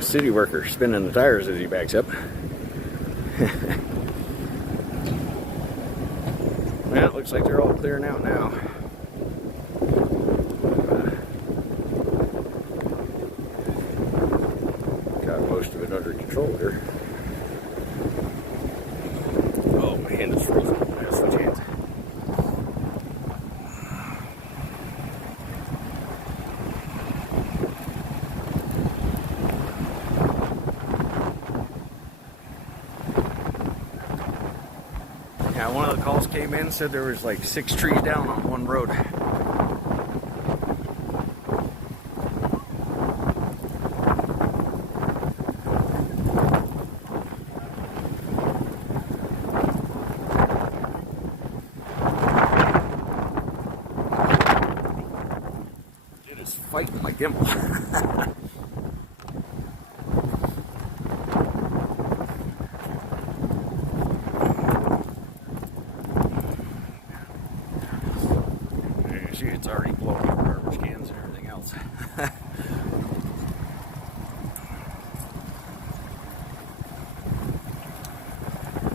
a city worker spinning the tires as he backs up. Well, it looks like they're all clearing out now. Got most of it under control here. Oh, my hand is frozen. I gotta switch hands. Yeah, one of the calls came in, said there was like 6 trees down on one road. It is fighting my gimbal. See, it's already blowing.